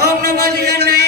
Oh, nobody's gonna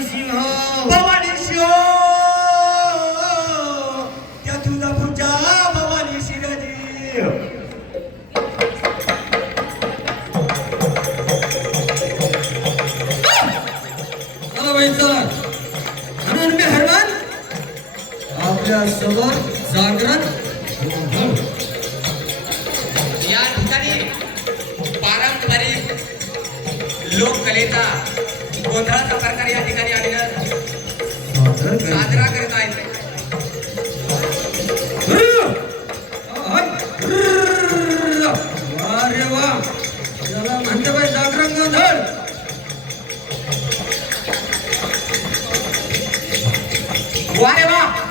Bhavani सिंह। भवानी श्री हो त्या तुळजापूरच्या भवानी हरवान आपल्यासमोर जागरण. या ठिकाणी पारंपरिक लोककलेचा गोंधळाचा प्रकार या ठिकाणी आलेला साजरा करत आहेत अरे वा. त्याला म्हणते बाई जागरण गोंधळ. वा रे वा.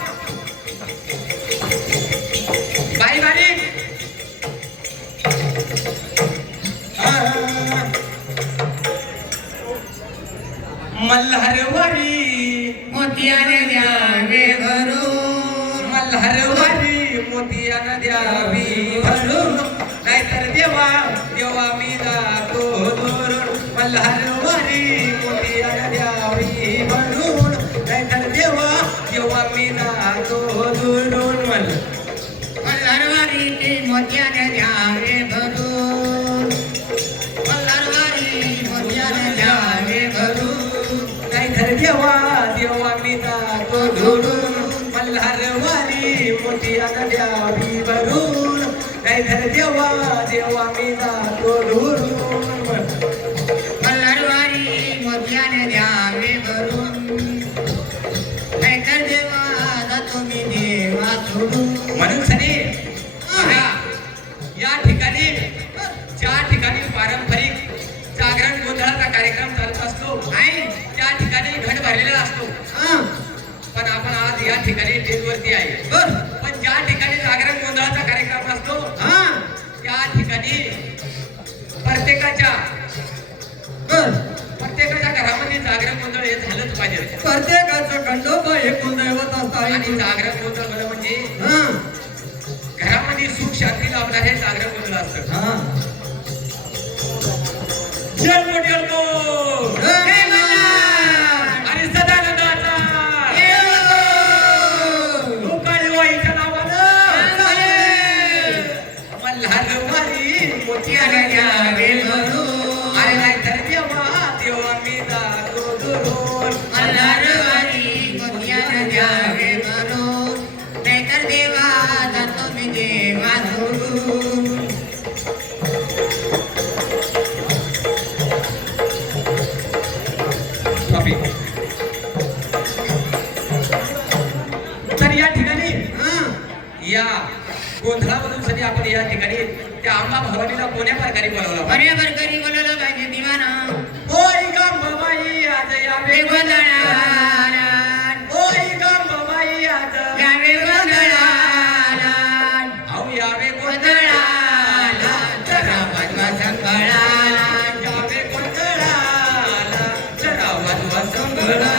मल्हारवारी मोतियाने द्यावे भरून. मल्हारवारी मोतियानं द्यावी भरून. नाहीतर देवा देवा मी जातो दुरून. मल्हारवारी मोतियानं द्यावी. नाहीतर देवा देवा मी जातो धुडून मल्हारवारी मोतियानं द्यावी भरून नाहीतर देवा देवा मी जातो धुडून मल्हारवारी मोत्याने द्यावे भरून नाहीतर देवा जातो मी देवा सोडून. म्हणून ठिकाणी स्टेजवरती आहे. पण ज्या ठिकाणी जागरण गोंधळाचा कार्यक्रम असतो हा. त्या ठिकाणी प्रत्येकाच्या प्रत्येकाच्या घरामध्ये जागरण गोंधळ हे झालंच पाहिजे. प्रत्येकाचं खंडोबा हे कुलदैवत असतं आणि जागरण गोंधळ झालं म्हणजे घरामध्ये सुख शांती लाभणार हे जागरण गोंधळ असतं. हा. ठिकाणी हा या गोंधळामधून सध्या आपण या ठिकाणी त्या आंबा भवानीला कोण्या प्रकारे बोलावलं? पाहिजे? बऱ्याबर करी बोलवलं पाहिजे दिवाना? ओय गांबाबाई आज ओय गांबाबाई आज जरा वाजवा जरा वाजवा